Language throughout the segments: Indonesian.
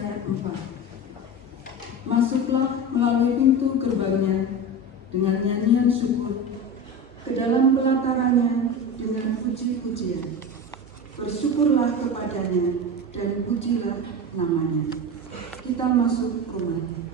ayat 4. Masuklah melalui pintu gerbangnya dengan nyanyian syukur, ke dalam pelatarannya dengan puji-pujian. Bersyukurlah kepadanya dan pujilah namanya. Kita masuk rumahnya.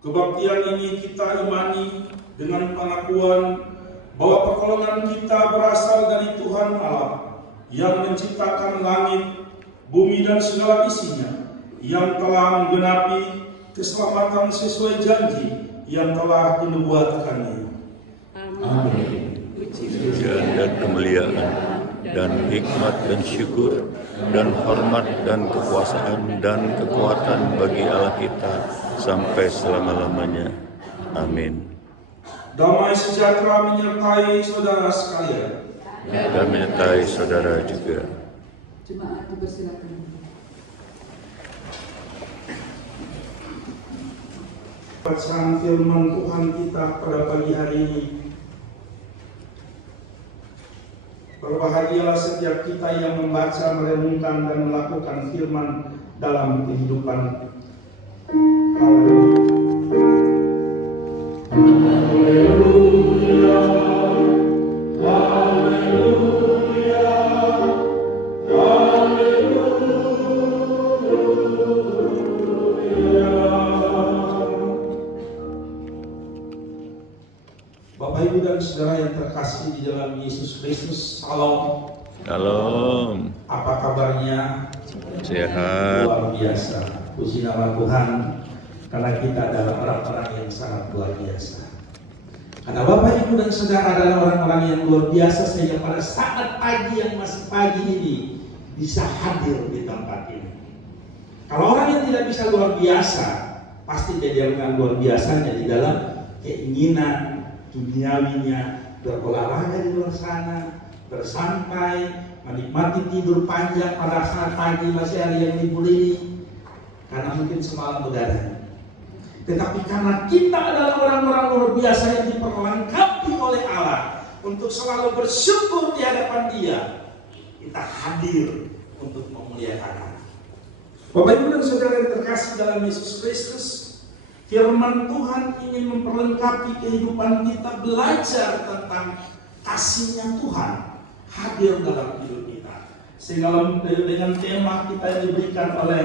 Kebaktian ini kita imani dengan pengakuan bahwa pertolongan kita berasal dari Tuhan Allah yang menciptakan langit, bumi dan segala isinya, yang telah menggenapi keselamatan sesuai janji yang telah dinubuatkannya. Amin. Pujian dan kemuliaan dan hikmat dan syukur dan hormat dan kekuasaan dan kekuatan bagi Allah kita sampai selama-lamanya. Amin. Damai sejahtera menyertai saudara sekalian. Dan menyertai saudara juga. Jemaat dipersilakan. Bacaan firman Tuhan kita pada pagi hari ini. Berbahagialah setiap kita yang membaca, merenungkan, dan melakukan firman dalam kehidupan. Haleluya, haleluya, haleluya. Bapak, Ibu, dan saudara yang terkasih di dalam Yesus Kristus, salam. Shalom. Apa kabarnya? Sehat. Luar biasa. Puji nama Tuhan, karena kita adalah orang-orang yang sangat luar biasa. Karena Bapak, Ibu, dan saudara adalah orang-orang yang luar biasa, sehingga pada saat pagi yang masih pagi ini bisa hadir di tempat ini. Kalau orang yang tidak bisa luar biasa, pasti dia dengan luar biasanya di dalam keinginan duniawinya, berolahraga di luar sana, bersantai, menikmati tidur panjang pada saat pagi masih hari yang libur ini, karena mungkin semalam begadang. Tetapi karena kita adalah orang-orang luar biasa yang diperlengkapi oleh Allah untuk selalu bersyukur di hadapan Dia, kita hadir untuk memuliakan Allah. Bapak Ibu dan Saudara yang terkasih dalam Yesus Kristus, firman Tuhan ingin memperlengkapi kehidupan kita, belajar tentang kasih-Nya Tuhan hadir dalam hidup kita. Sehingga dengan tema kita yang diberikan oleh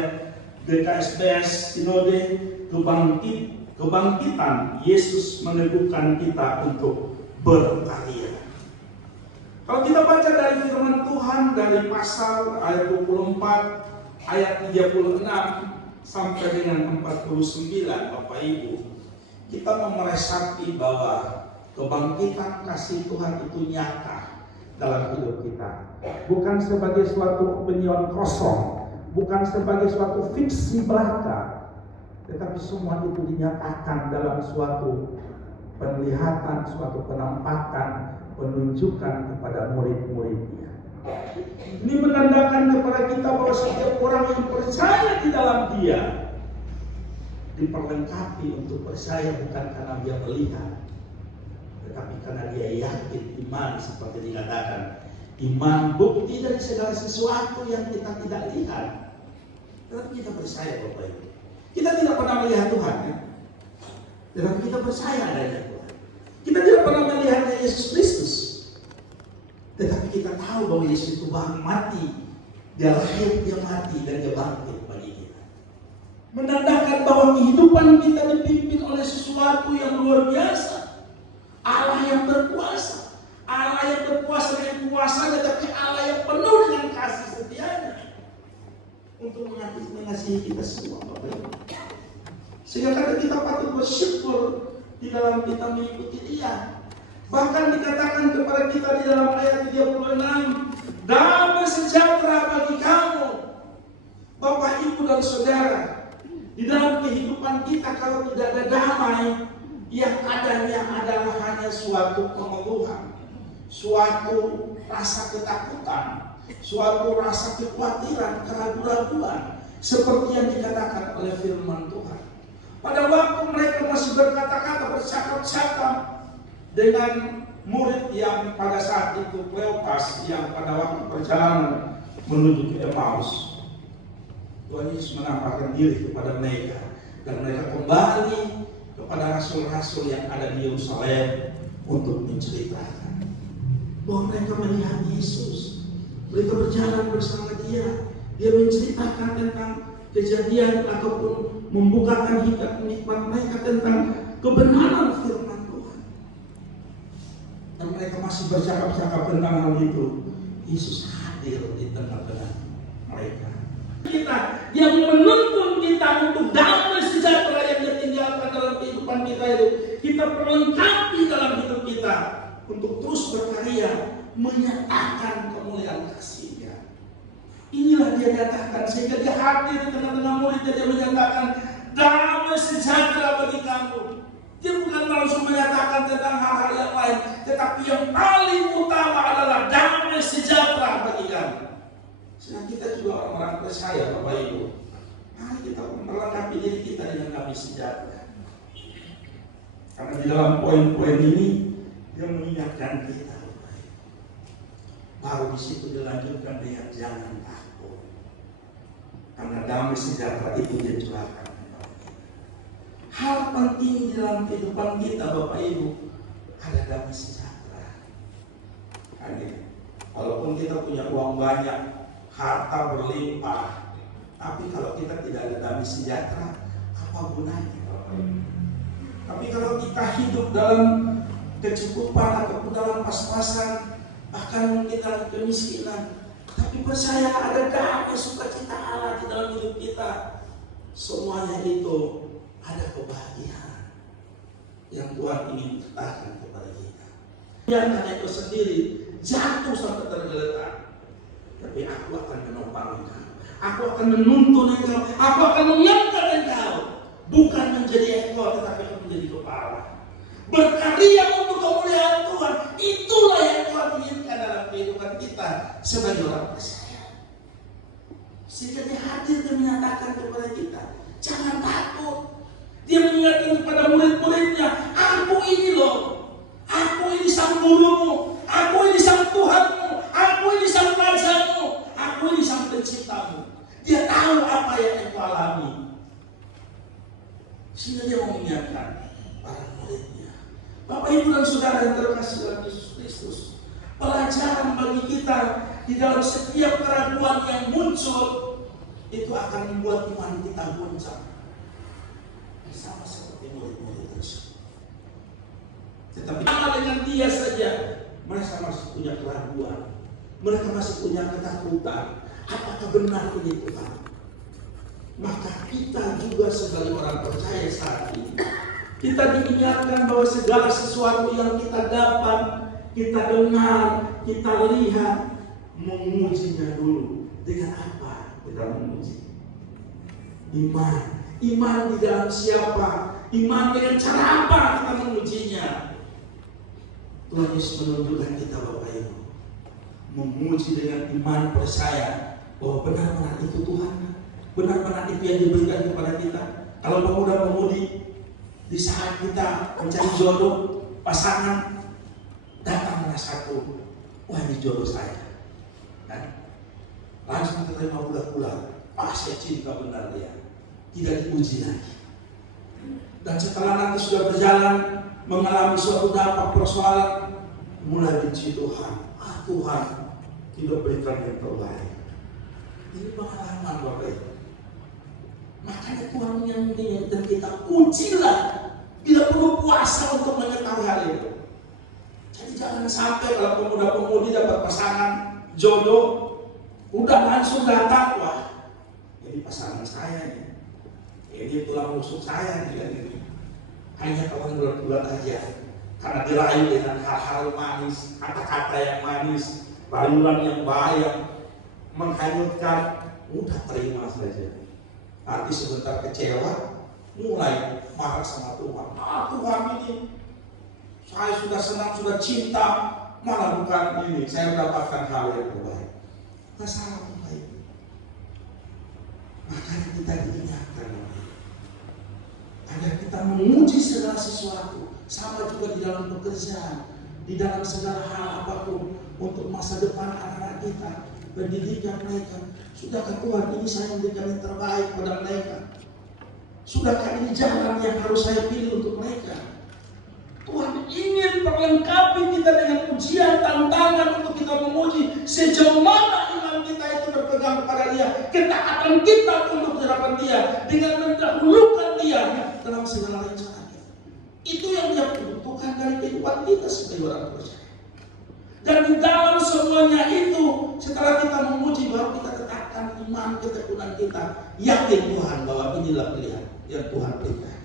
GKSBS Sinode Kebangkitan, Yesus meneguhkan kita untuk berkarya. Kalau kita baca dari firman Tuhan dari pasal ayat 24 ayat 36 sampai dengan 49, Bapak Ibu, kita memeresapi bahwa kebangkitan kasih Tuhan itu nyata dalam hidup kita, bukan sebagai suatu opinion kosong, bukan sebagai suatu fiksi belaka, tetapi semua itu dinyatakan dalam suatu penglihatan, suatu penampakan, penunjukan kepada murid-muridnya. Ini menandakan kepada kita bahwa setiap orang yang percaya di dalam Dia diperlengkapi untuk percaya bukan karena dia melihat, tetapi karena dia yakin. Iman seperti dikatakan, iman bukti dari segala sesuatu yang kita tidak lihat, tetapi kita percaya, Bapak Ibu. Kita tidak pernah melihat Tuhan, ya? Tetapi kita percaya adanya Tuhan. Kita tidak pernah melihat Yesus Kristus, tetapi kita tahu bahwa Yesus itu mati, Dia lahir, Dia mati, dan Dia bangkit bagi kita. Menandakan bahwa kehidupan kita dipimpin oleh sesuatu yang luar biasa. Allah yang berkuasa, Allah yang berkuasa dengan kuasanya, tapi Allah yang penuh dengan kasih setianya untuk mengasihi kita semua, Bapak Ibu. Sehingga kita patut bersyukur di dalam kita mengikuti Dia. Bahkan dikatakan kepada kita di dalam ayat 36, damai sejahtera bagi kamu, Bapak Ibu dan Saudara. Di dalam kehidupan kita kalau tidak ada damai, yang adanya adalah hanya suatu pengeluhan, suatu rasa ketakutan, suatu rasa kekhawatiran, keraguan-raguan, seperti yang dikatakan oleh firman Tuhan. Pada waktu mereka masih berkata-kata, bercakap-cakap dengan murid yang pada saat itu Kleopas, yang pada waktu perjalanan menuju ke Emmaus, Tuhan Yesus menampakkan diri kepada mereka, dan mereka kembali kepada rasul-rasul yang ada di Yerusalem untuk menceritakan bahwa mereka melihat Yesus, mereka berjalan bersama Dia, Dia menceritakan tentang kejadian ataupun membukakan hikmat mereka tentang kebenaran firman Tuhan. Dan mereka masih bercakap-cakap tentang hal itu. Yesus hadir di tengah-tengah mereka. Kita yang menuntun kita untuk damai sejahtera yang Dia tinggalkan dalam kehidupan kita itu, kita perlengkapi dalam hidup kita untuk terus berkarya menyatakan kemuliaan kasih-Nya. Inilah Dia nyatakan, sehingga Dia hadir di tengah-tengah muridnya. Dia menyatakan damai sejahtera bagi kamu. Dia bukan langsung menyatakan tentang hal-hal yang lain, tetapi yang paling utama adalah damai sejahtera bagi kamu. Sehingga kita juga orang-orang percaya, Bapak Ibu, mari kita melengkapi diri kita dengan damai sejahtera. Karena di dalam poin-poin ini Dia mengingatkan kita, baru di situ dilanjutkan dengan jangan takut, karena damai sejahtera itu Dia curahkan. Hal penting di dalam kehidupan kita, Bapak Ibu, ada damai sejahtera. Walaupun kita punya uang banyak, harta berlimpah, tapi kalau kita tidak ada damai sejahtera, apa gunanya, Bapak Ibu? Tapi kalau kita hidup dalam kecukupan ataupun dalam pas-pasan, bahkan mungkin dalam kemiskinan, tapi percaya ada damai sukacita Allah di dalam hidup kita, semuanya itu ada kebahagiaan yang Tuhan ingin katakan kepada kita. Yang hanya itu sendiri jatuh sampai tergeletak, tapi aku akan menopang engkau, aku akan menuntun engkau, aku akan mengangkat engkau, bukan menjadi ekor tetapi menjadi kepala. Berkarya untuk kemuliaan Tuhan, itulah yang Tuhan inginkan dalam kehidupan kehidupan kita sebagai orang percaya. Sehingga dia hadir dan menyatakan kepada kita, jangan takut. Dia mengingatkan kepada murid-muridnya, aku ini loh, aku ini sang gurumu, aku ini sang Tuhanmu, aku ini sang rajamu, aku ini sang penciptamu. Dia tahu apa yang engkau alami. Sehingga dia mau mengingatkan para muridnya. Bapak, Ibu, dan Saudara yang terkasih dalam Yesus Kristus, pelajaran bagi kita di dalam setiap keraguan yang muncul itu akan membuat iman kita goncang, sama seperti murid-murid tersebut. Tetapi sama dengan dia saja, mereka masih punya keraguan, mereka masih punya ketakutan. Apakah benar ini Tuhan? Maka kita juga sebagai orang percaya saat ini, kita diingatkan bahwa segala sesuatu yang kita dapat, kita dengar, kita lihat, mengujinya dulu. Dengan apa kita menguji? Iman. Iman di dalam siapa? Iman dengan cara apa kita mengujinya? Tuhan Yesus menunjukkan kita, Bapak Ibu, menguji dengan iman percaya bahwa benar-benar itu Tuhan, benar-benar itu yang diberikan kepada kita. Kalau pemuda-pemudi di saat kita mencari jodoh, pasangan, datanglah satu, wah ini jodoh saya, kan? Langsung terima bulat-bulat, saya cinta benar dia, tidak diuji lagi. Dan setelah nanti sudah berjalan, mengalami suatu dampak persoalan, mulai benci Tuhan. Tuhan tidak berikan yang terbaik. Ini pengalaman, Bapak Ibu. Makanya Tuhan mengingatkan kita, ujilah. Bila perlu puasa untuk mengetahui hal itu. Jadi jangan sampai kalau pemuda-pemudi dapat pasangan jodoh, udah langsung datang, wah ini pasangan saya nih, ini tulang rusuk saya nih. Hanya kawan bulat-bulat aja, karena dirayu dengan hal-hal manis, kata-kata yang manis, rayuan yang baik, menghanyutkan, udah terima saja. Nanti sebentar kecewa, mulai marah sama Tuhan. Tuhan ini, saya sudah senang, sudah cinta, malah bukan ini, saya mendapatkan hal yang terbaik. Nggak salah, Bapak Ibu. Makanya kita diingatkan agar kita menguji segala sesuatu, sama juga di dalam pekerjaan, di dalam segala hal apapun, untuk masa depan anak-anak kita, pendidikan mereka. Sudahkah Tuhan ini saya memberikan yang terbaik pada mereka? Sudahkah ini jalan yang harus saya pilih untuk mereka? Tuhan ingin perlengkapi kita dengan ujian, tantangan untuk kita menguji sejauh mana iman kita itu berpegang kepada Dia, ketaatan kita untuk hadapan Dia, dengan mendahulukan Dia dalam segala rencana kita. Itu yang Dia butuhkan dari kehidupan kita sebagai orang percaya. Dan di dalam semuanya itu, setelah kita menguji, baru kita tetapkan iman ketekunan kita, yakin Tuhan bahwa inilah pilihan yang Tuhan berikan.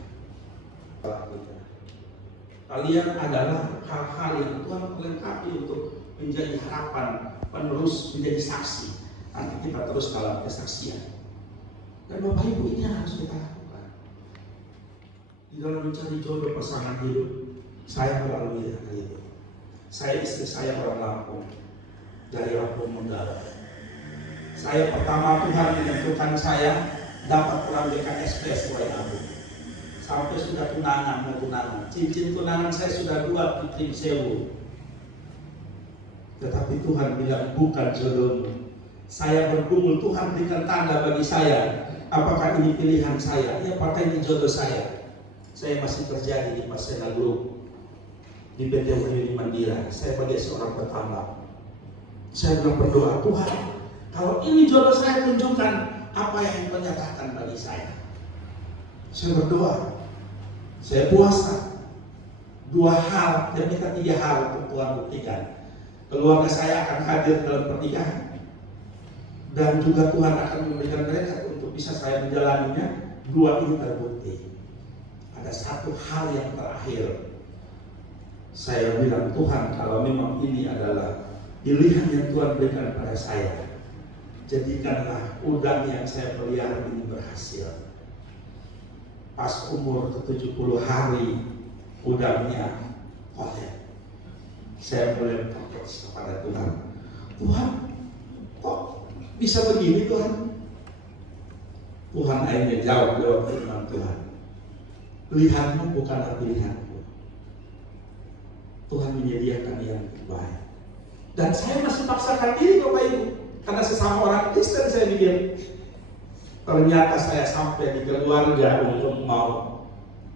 Kalian adalah hal-hal yang Tuhan melengkapi untuk menjadi harapan penerus, menjadi saksi. Nanti kita terus dalam kesaksian. Dan Bapak Ibu, ini yang harus kita lakukan. Di dalam mencari jodoh pasangan hidup, saya melalui hal itu. Saya, istri saya orang Lampung, dari Lampung Mendalam. Saya pertama Tuhan menentukan saya dapat pulang BKSP sesuai Abu. Sampai sudah tunangan, cincin tunangan saya sudah 2 di Krim Sewu. Tetapi Tuhan bilang bukan jodohmu. Saya bergumul, Tuhan berikan tanda bagi saya. Apakah ini pilihan saya? Ya, apakah ini jodoh saya? Saya masih terjadi di Pasena Group, di PT Wahyu Mandira. Saya sebagai seorang petambak. Saya bilang berdoa, Tuhan, kalau ini jodoh saya, tunjukkan apa yang Engkau nyatakan bagi saya. Saya berdoa, saya puasa 2 hal dan minta 3 hal untuk Tuhan buktikan. Keluarga saya akan hadir dalam pernikahan, dan juga Tuhan akan memberikan mereka untuk bisa saya menjalaninya. 2 ini terbukti. Ada 1 hal yang terakhir. Saya bilang, Tuhan, kalau memang ini adalah pilihan yang Tuhan berikan pada saya, jadikanlah udang yang saya pelihara ini berhasil. Pas umur ke-70 hari, udangnya oleh. Saya mulai berdoa kepada Tuhan, Tuhan, kok bisa begini Tuhan? Tuhan akhirnya jawab lewat firman Tuhan. Pilihanmu bukanlah pilihanku. Tuhan menyediakan yang terbaik. Dan saya masih paksakan diri Bapak Ibu. Karena sesama orang Kristen saya mikir, ternyata saya sampai di keluarga untuk mau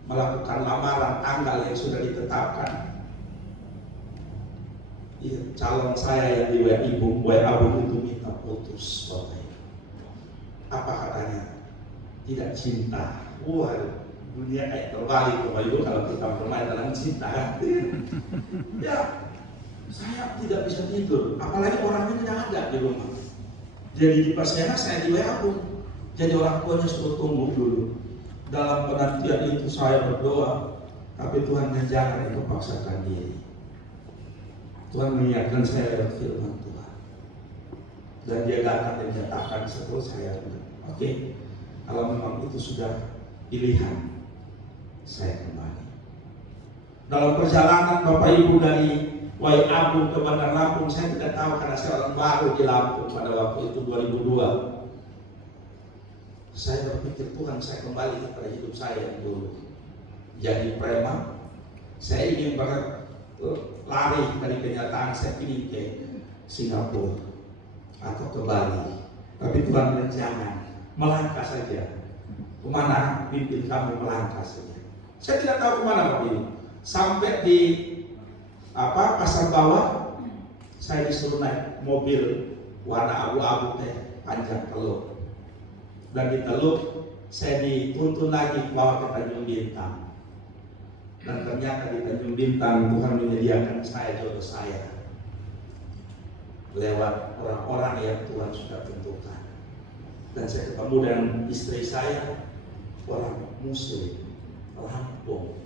melakukan lamaran tanggal yang sudah ditetapkan. Calon saya yang di WA Ibu itu minta putus Bapak Ibu. Apa katanya? Tidak cinta. Wah, dunia kayak terbalik Bapak Ibu kalau kita bermain dalam cinta kan. Ya, saya tidak bisa tidur. Apalagi orangnya tidak ada di rumah. Jadi di Pasiana saya di WA pun. Jadi orang tuanya suruh tunggu dulu. Dalam penantian itu saya berdoa, tapi Tuhan jangan itu paksakan diri. Tuhan mengingatkan saya lewat firman Tuhan. Dan dia datang dan menyatakan setelah saya oke, kalau memang itu sudah pilihan, saya kembali. Dalam perjalanan Bapak Ibu dari Wai Agung ke Bandar Lampung, saya tidak tahu karena saya orang baru di Lampung pada waktu itu 2002. Saya berpikir Tuhan, saya kembali kepada hidup saya yang dulu. Jadi preman, saya ingin lari dari kenyataan, saya ingin ke Singapura atau ke Bali. Tapi Tuhan bilang jangan, melangkah saja. Kemana pimpin kamu melangkah saja. Saya tidak tahu kemana Bapak Ibu. Sampai di pasar bawah, saya disuruh naik mobil warna abu-abu panjang Teluk. Dan di Teluk saya dituntun lagi bawa ke Tanjung Bintang. Dan ternyata di Tanjung Bintang Tuhan menyediakan saya jodoh saya lewat orang-orang yang Tuhan sudah tentukan. Dan saya ketemu dengan istri saya, orang Muslim, Lampung.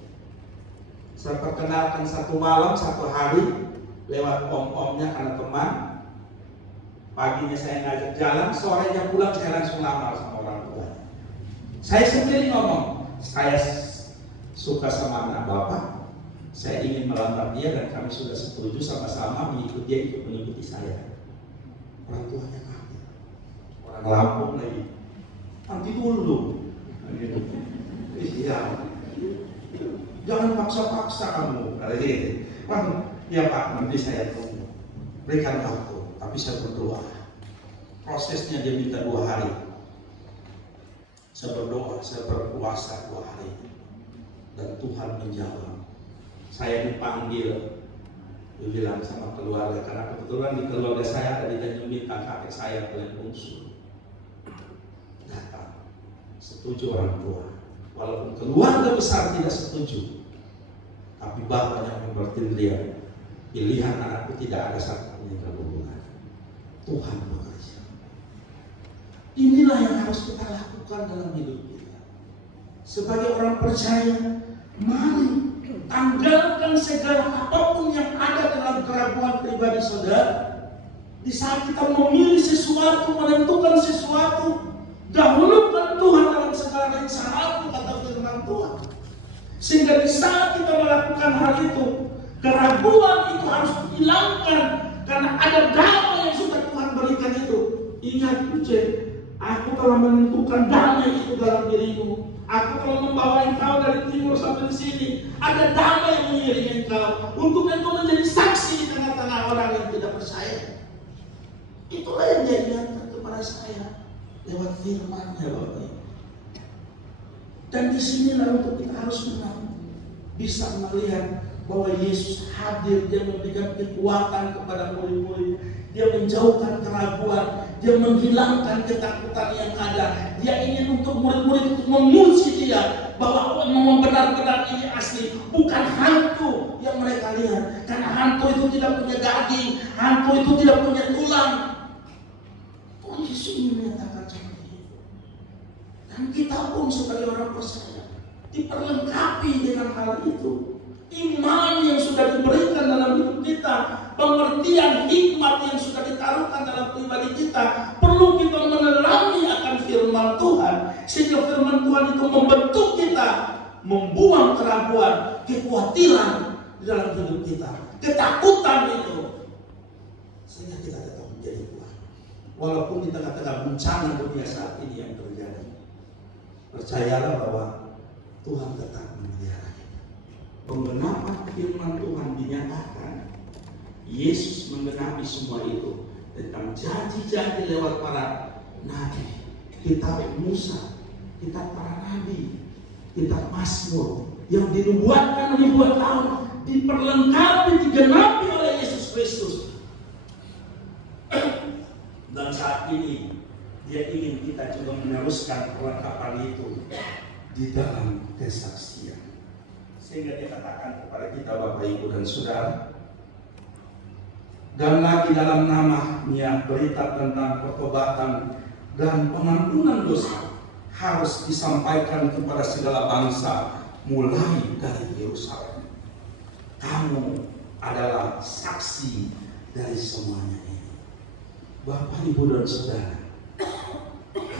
Saya perkenalkan satu malam, satu hari lewat om-omnya karena teman. Paginya saya ngajak jalan, sorenya pulang saya langsung lamar sama orang tua. Saya sendiri ngomong, saya suka sama anak bapak, saya ingin melamar dia dan kami sudah setuju sama-sama mengikuti dia, ikut mengikuti saya. Orang tuanya kaget, orang Lampung lagi, nanti dulu. Iya, jangan paksa-paksa kamu. Ya Pak, nanti saya tunggu. Berikan waktu. Tapi saya berdoa. Prosesnya dia minta 2 hari. Saya berdoa, saya berpuasa 2 hari. Dan Tuhan menjawab. Saya dipanggil, dia bilang sama keluarga, karena kebetulan di keluarga saya ada di Tanjung Bintang, kakek saya paling bungsu. Datang, setuju orang tua. Walaupun keluarga besar tidak setuju, tapi bapaknya bertindak, pilihan anakku tidak ada satu-satunya hubungan. Tuhan bekerja. Inilah yang harus kita lakukan dalam hidup kita. Sebagai orang percaya, mari tanggalkan segala apapun yang ada dalam keraguan pribadi saudara. Di saat kita memilih sesuatu, menentukan sesuatu, dahulukan Tuhan dalam segala rencanamu, kata firman Tuhan. Sehingga di saat kita melakukan hal itu, keraguan itu harus dihilangkan karena ada damai yang sudah Tuhan berikan itu. Ingat Uce, aku telah menentukan damai itu dalam dirimu. Aku telah membawa engkau dari timur sampai di sini. Ada damai yang mengiringi engkau untuk engkau menjadi saksi di tengah-tengah orang yang tidak percaya. Itulah yang dia ingatkan kepada saya lewat firman-Nya Bapak Ibu. Dan di sinilah untuk kita harus menang, bisa melihat bahwa Yesus hadir, dia memberikan kekuatan kepada murid-murid, dia menjauhkan keraguan, dia menghilangkan ketakutan yang ada. Dia ingin untuk murid-murid untuk memuji dia bahwa memang benar-benar ini asli, bukan hantu yang mereka lihat. Karena hantu itu tidak punya daging, hantu itu tidak punya tulang. Tuhan Yesus ingin menyatakan seperti itu. Dan kita pun sebagai orang percaya diperlengkapi dengan hal itu. Iman yang sudah diberikan dalam hidup kita, pengertian hikmat yang sudah ditaruhkan dalam pribadi kita, perlu kita menelangi akan firman Tuhan, sehingga firman Tuhan itu membentuk kita, membuang keraguan, kekhawatiran di dalam hidup kita, ketakutan itu. sehingga kita tetap menjadi kuat. Walaupun di tengah-tengah bencana dunia saat ini yang terjadi, percayalah bahwa Tuhan tetap memelihara kita. Penggenapan firman Tuhan dinyatakan, Yesus menggenapi semua itu tentang janji-janji lewat para nabi, kitab Musa, kitab para nabi, kitab Mazmur yang dinubuatkan ribuan tahun diperlengkapi, digenapi oleh Yesus Kristus. Dan saat ini Dia ingin kita juga meneruskan perlengkapan itu di dalam kesaksian. Sehingga Dia katakan kepada kita, Bapak, Ibu, dan Saudara, dan lagi dalam namanya berita tentang pertobatan dan pengampunan dosa harus disampaikan kepada segala bangsa, mulai dari Yerusalem. Kamu adalah saksi dari semuanya ini. Bapak, Ibu, dan Saudara,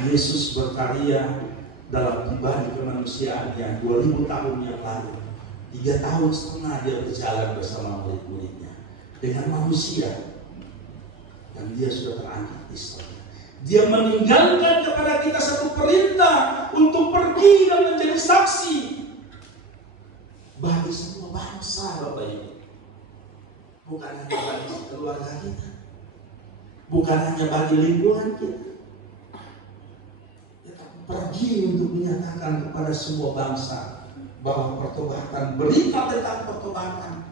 Yesus berkarya dalam pribadi kemanusiaannya 2000 tahun yang lalu. 3,5 tahun Dia berjalan bersama murid-muridnya dengan manusia, dan Dia sudah terangkat di sorga. Dia meninggalkan kepada kita satu perintah untuk pergi dan menjadi saksi bagi semua bangsa, Bapak Ibu. Bukan hanya bagi keluarga kita, bukan hanya bagi lingkungan kita, tetapi pergi untuk menyatakan kepada semua bangsa bahwa pertobatan, berita tentang pertobatan,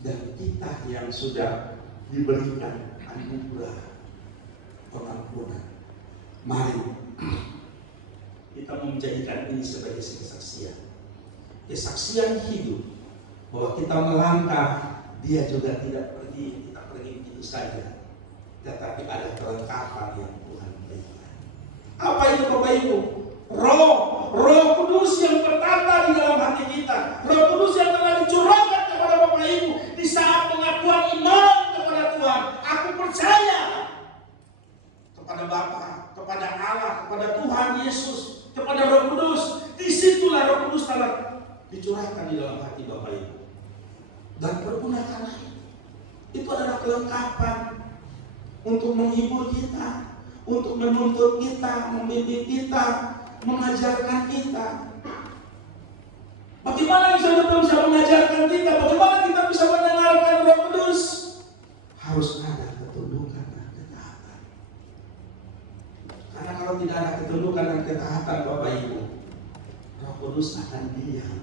dan kita yang sudah diberikan anugerah pengampunan. Mari kita menjadikan ini sebagai kesaksian. Kesaksian hidup bahwa kita melangkah, Dia juga tidak pergi, kita pergi begitu saja, tetapi ada kelengkapan yang Tuhan berikan. Apa itu, Bapak Ibu? Roh Kudus yang bertata di dalam hati kita, Roh Kudus yang telah dicurahkan kepada Bapak Ibu di saat pengakuan iman kepada Tuhan. Aku percaya kepada Bapa, kepada Allah, kepada Tuhan Yesus, kepada Roh Kudus. Disitulah Roh Kudus telah dicurahkan di dalam hati Bapak Ibu. Dan pergunakanlah itu adalah kelengkapan untuk menghibur kita, untuk menuntut kita, membimbing kita, mengajarkan kita. Bagaimana Tuhan bisa mengajarkan kita? Bagaimana kita bisa mendengarkan Roh Kudus? Harus ada ketundukan dan ketaatan. Karena kalau tidak ada ketundukan dan ketaatan, Bapak Ibu, Roh Kudus akan diam.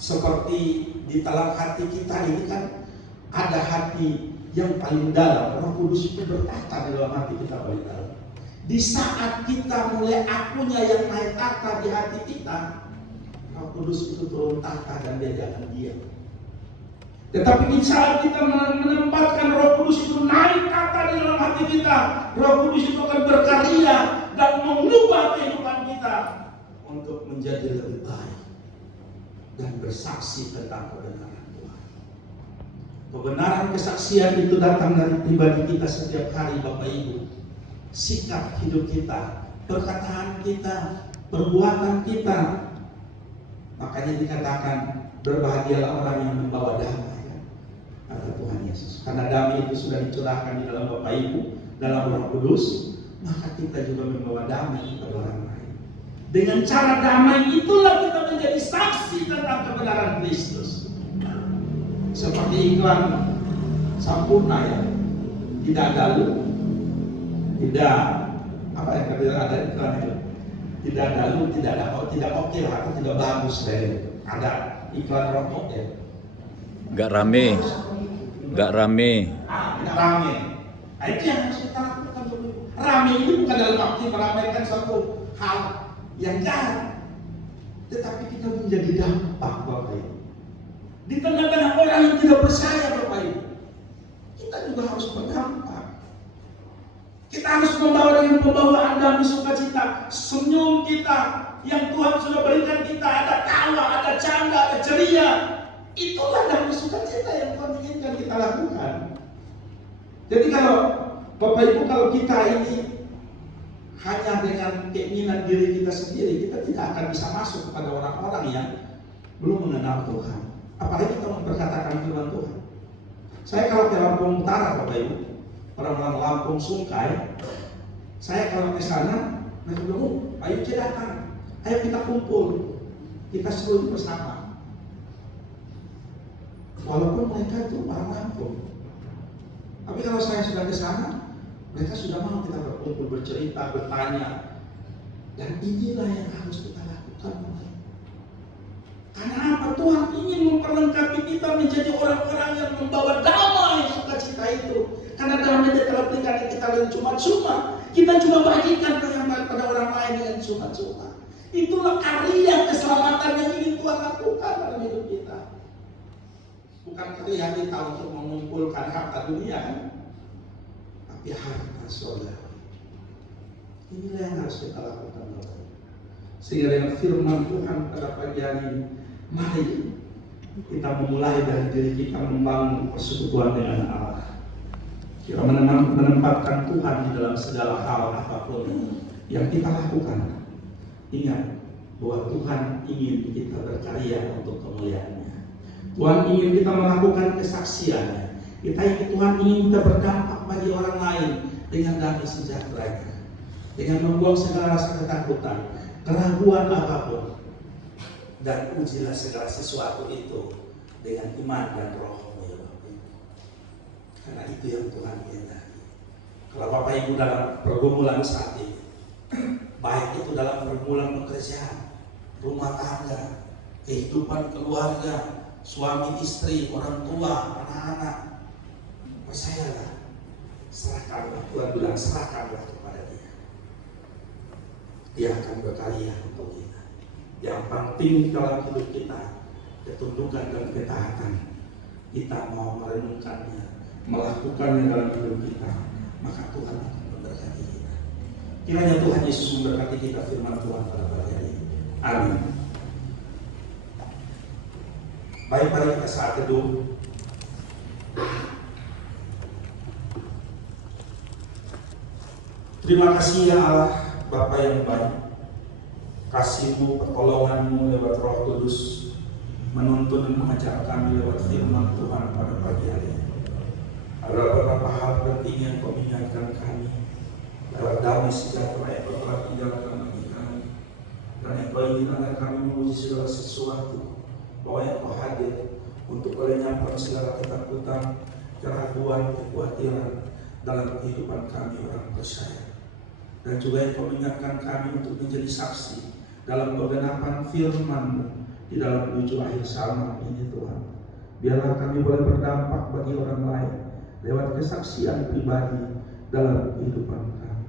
Seperti di dalam hati kita ini kan ada hati yang paling dalam. Roh Kudus itu bertata di dalam hati kita paling dalam. Di saat kita mulai akunya yang naik tata di hati kita, Roh Kudus itu turun tata dan Dia akan diam. Tetapi di saat kita menempatkan Roh Kudus itu naik tata di dalam hati kita, Roh Kudus itu akan berkarya dan mengubah kehidupan kita untuk menjadi lebih baik dan bersaksi tentang kebenaran Tuhan. Kebenaran kesaksian itu datang dari pribadi kita setiap hari, Bapak Ibu. Sikap hidup kita, perkataan kita, perbuatan kita. Makanya dikatakan berbahagialah orang yang membawa damai, kata Tuhan Yesus. Karena damai itu sudah dicurahkan di dalam Bapak Ibu, dalam Roh Kudus, maka kita juga membawa damai kepada orang lain. Dengan cara damai itulah kita menjadi saksi tentang kebenaran Kristus. Seperti iklan Sampurna ya, tidak galuh, tidak apa yang ada iklan itu, tidak galuh, tidak oke lah, atau tidak bagus dari ada iklan rokok ya. Nggak rame. Nggak rame. Itu yang harus kita lakukan. Rame itu bukan dalam arti meramaikan suatu hal yang jahat, tetapi kita menjadi dampak, Bapak Ibu. Di tengah-tengah orang yang tidak percaya, Bapak Ibu, kita juga harus berdampak. Kita harus membawa dengan pembawaan damai sukacita, senyum kita yang Tuhan sudah berikan kita, ada tawa, ada canda, ada ceria. Itulah damai sukacita yang Tuhan inginkan kita lakukan. Jadi kalau Bapak Ibu, kalau kita ini hanya dengan keinginan diri kita sendiri, kita tidak akan bisa masuk kepada orang-orang yang belum mengenal Tuhan. Apalagi kalau memperkatakan firman Tuhan. Saya kalau ke Lampung Utara, Bapak Ibu, orang-orang Lampung Sungkai, saya kalau ke sana, mereka bilang, ayo datang, ayo kita kumpul, kita seru bersama. Walaupun mereka itu orang Lampung, tapi kalau saya sudah ke sana, mereka sudah mau kita berkumpul, bercerita, bertanya. Dan inilah yang harus kita lakukan. Karena apa? Tuhan ingin memperlengkapi kita menjadi orang-orang yang membawa damai sukacita itu. Karena damai itu telah berikan kita dengan cuma-cuma. Kita cuma bagikan pada orang lain dengan cuma-cuma. Itulah karya keselamatan yang ingin Tuhan lakukan dalam hidup kita. Bukan karya kita untuk mengumpulkan harta dunia, kan? Tapi harta surga. Inilah yang harus kita lakukan, Bapak. Sehingga dengan firman Tuhan pada pagi hari ini, mari kita memulai dari diri kita membangun persekutuan dengan Allah. Kita menempatkan Tuhan di dalam segala hal apapun yang kita lakukan. Ingat bahwa Tuhan ingin kita berkarya untuk kemuliaan-Nya. Tuhan ingin kita melakukan kesaksian. Tuhan ingin kita berdampak bagi orang lain dengan damai sejahtera. Dengan membuang segala rasa ketakutan, keraguan apapun, dan ujilah segala sesuatu itu dengan iman dan roh-Mu, ya Bapak Ibu. Karena itu yang Tuhan kehendaki. Kalau Bapak Ibu dalam pergumulan saat ini, baik itu dalam pergumulan pekerjaan, rumah tangga, kehidupan keluarga, suami istri, orang tua, anak-anak, percayalah, serahkanlah. Tuhan bilang serahkanlah kepada Dia. Dia akan berkarya untuk kita. Yang penting dalam hidup kita, ketundukan dan ketaatan. Kita mau merenungkannya, melakukannya dalam hidup kita, maka Tuhan akan memberkati kita. Kiranya Tuhan Yesus memberkati kita, firman Tuhan pada pagi hari ini. Amin. Baik, mari kita saat teduh. Terima kasih ya Allah, Bapa yang baik. Kasih-Mu, pertolongan-Mu lewat Roh Kudus menuntun dan mengajar kami lewat firman Tuhan pada pagi hari ini. Ada beberapa hal penting yang Kau ingatkan kami lewat damai sejahtera yang Kau telah tinggalkan bagi kami. Dan yang Kau ingin agar kami menguji segala sesuatu, bahwa yang Kau hadir untuk melenyapkan segala ketakutan, keraguan, kekhawatiran dalam kehidupan kami orang percaya. Dan juga yang Kau mengingatkan kami untuk menjadi saksi dalam penggenapan firman-Mu di dalam menuju akhir zaman ini, Tuhan. Biarlah kami boleh berdampak bagi orang lain lewat kesaksian pribadi dalam kehidupan kami.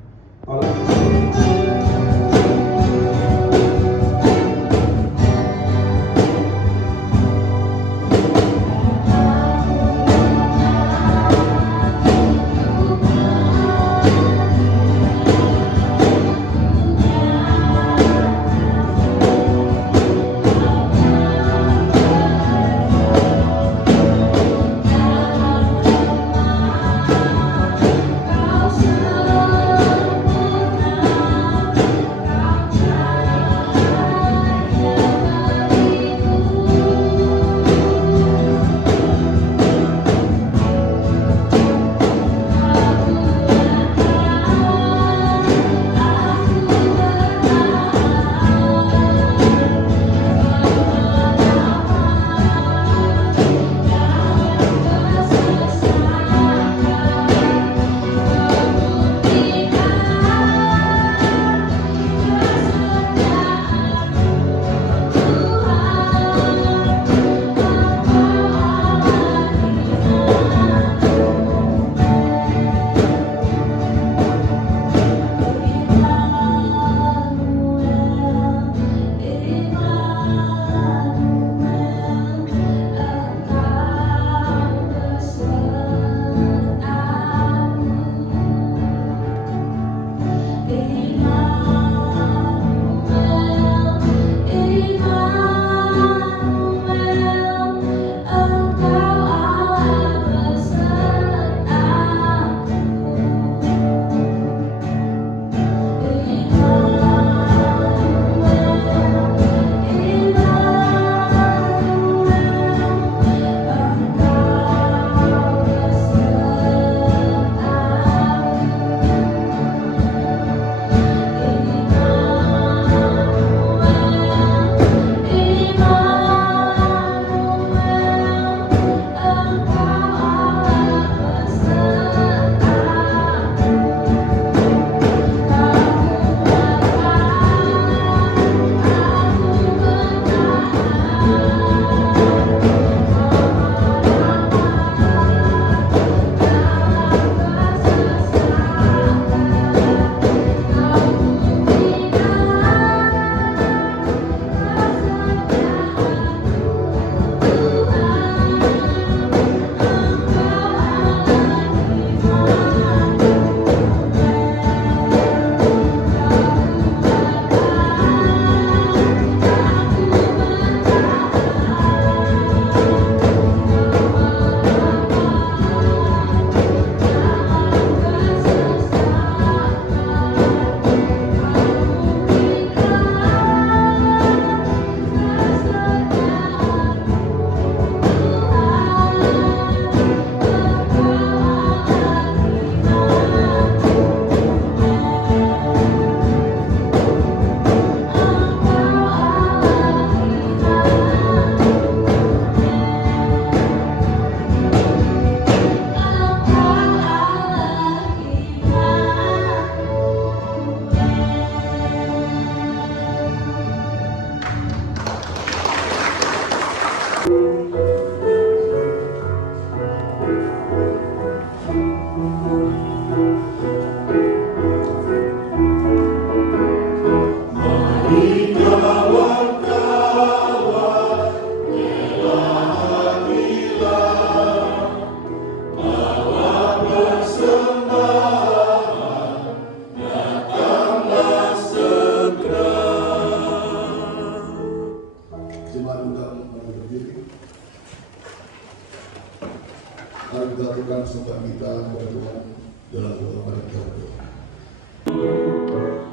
dalam sukacita kepada Tuhan dalam kepada kita.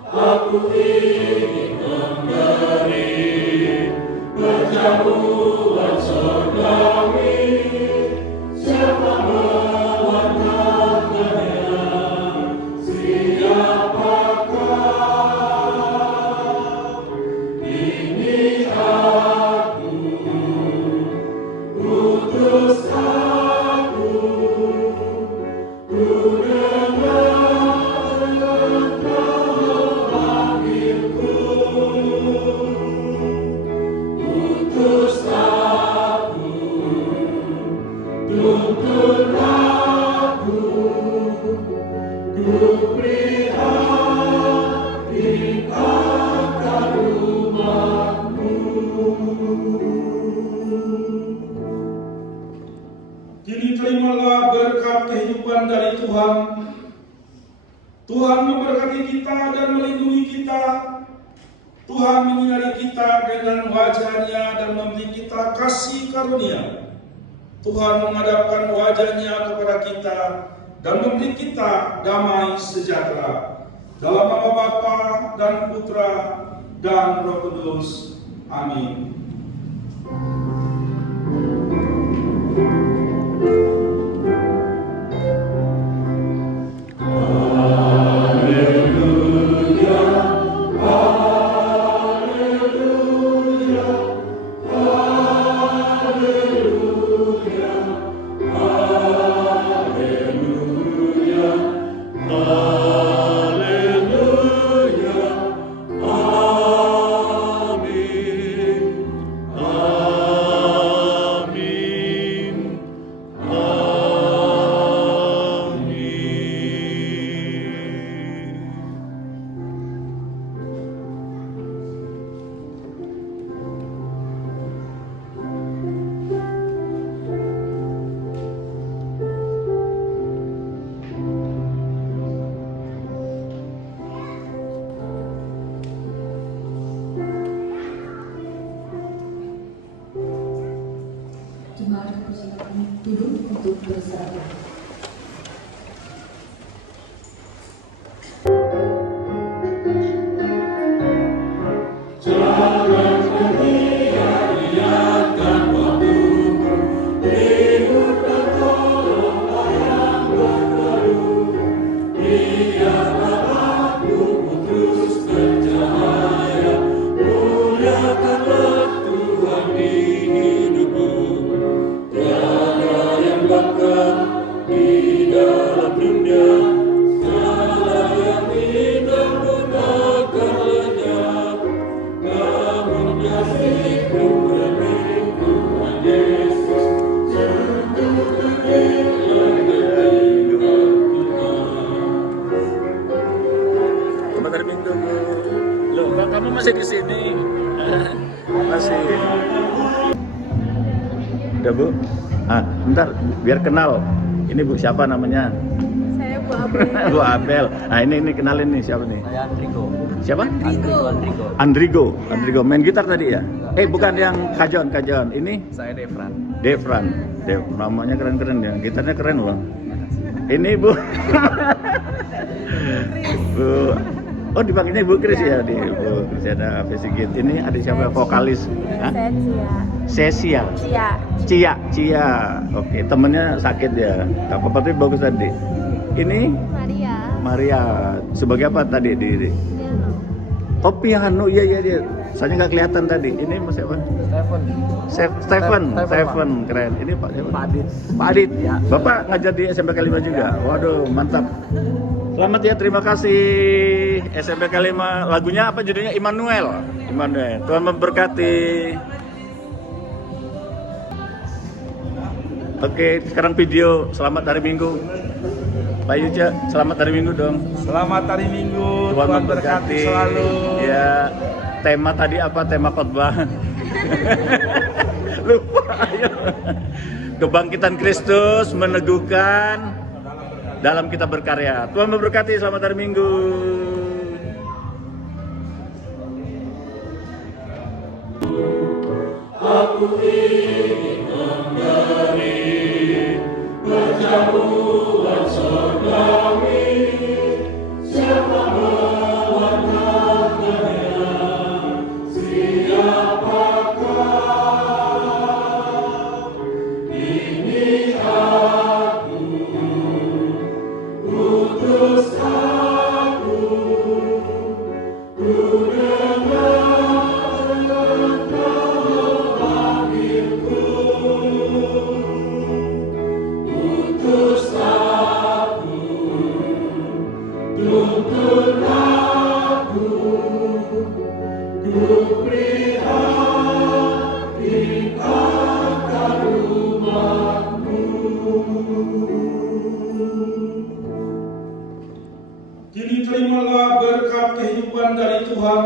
Aku ingin memberi perjamuan surgawi, siapa mewartakannya, siapakah? Ini aku, utus aku, ku dengar utus aku, tuntun aku, ku prihatin akan umatmu. Kini terimalah berkat kehidupan dari Tuhan. Tuhan memberkati kita dan melindungi kita. Tuhan menyinari kita dengan wajah-Nya dan memberi kita kasih karunia. Tuhan menghadapkan wajah-Nya kepada kita dan memberi kita damai sejahtera. Dalam nama Bapa dan Putra dan Roh Kudus. Amin. Jemaat persilakan duduk untuk bersahabat. Jangan menyia-nyiakan waktumu, hidupkan tolonglah yang berlalu. Biarlah aku terus bercahaya, muliakanlah Tuhan di hidupku. Tiada yang bakal di dalam dunia, segala yang hidup pun akan lenyap. Namun kasih-Ku beri Tuhan Yesus, sungguh kekayaan kehidupan kita. Selamat hari Minggu, Bu. Loh, kok kamu masih di sini? Masih. Udah, Bu? Bentar, biar kenal. Ini Bu siapa namanya? Saya Bu Abel. Bu Abel. Nah, ini kenalin nih siapa nih? Saya Andrigo. Siapa? Andrigo. Andrigo. Main gitar tadi ya? Bukan yang kajon. Ini Saya Devran. Devran. Namanya keren-keren ya. Gitarnya keren loh. Ini Bu. Bu. Oh, dipanggilnya Bu Kris ya, di Bu Kristiana Fesigit. Ini ada siapa vokalis? Hah? Saya Cia. Cia. Oke, temennya sakit ya. Gak apa-apa, tapi bagus tadi. Ini Maria. Sebagai apa tadi di? Oh, piano. Iya dia. Saya nggak kelihatan tadi. Ini Mas siapa? Stephen. Keren. Ini Pak siapa? Pak Adit. Ya. Bapak ngajar di SMPK 5 juga. Waduh, mantap. Selamat ya, terima kasih SMPK 5. Lagunya apa judulnya? Immanuel. Tuhan memberkati. Oke, sekarang video selamat hari Minggu. Pak Yuca, selamat hari Minggu dong. Selamat hari Minggu. Tuhan memberkati selalu. Ya, tema tadi apa? Tema khotbah. Lupa. Ayo. Kebangkitan Kristus meneguhkan dalam kita berkarya. Tuhan memberkati. Selamat hari Minggu. Aku ingin memberi buat surgawi, siapa buat namanya, siapakah? Ini aku, utus aku, ku dengar engkau panggilku. Utus aku, tuntun aku, ku prihatin akan umatmu. Kini terimalah berkat kehidupan dari Tuhan.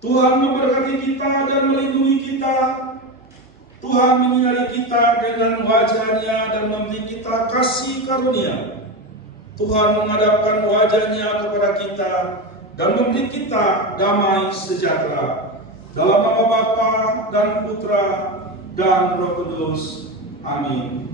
Tuhan memberkati kita dan melindungi kita. Tuhan menyinari kita dengan wajah-Nya dan memberi kita kasih karunia. Tuhan menghadapkan wajah-Nya kepada kita dan memberi kita damai sejahtera. Dalam nama Bapa dan Putra dan Roh Kudus. Amin.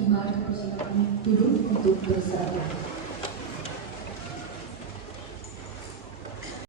Jemaat persilakan duduk untuk bersalamat.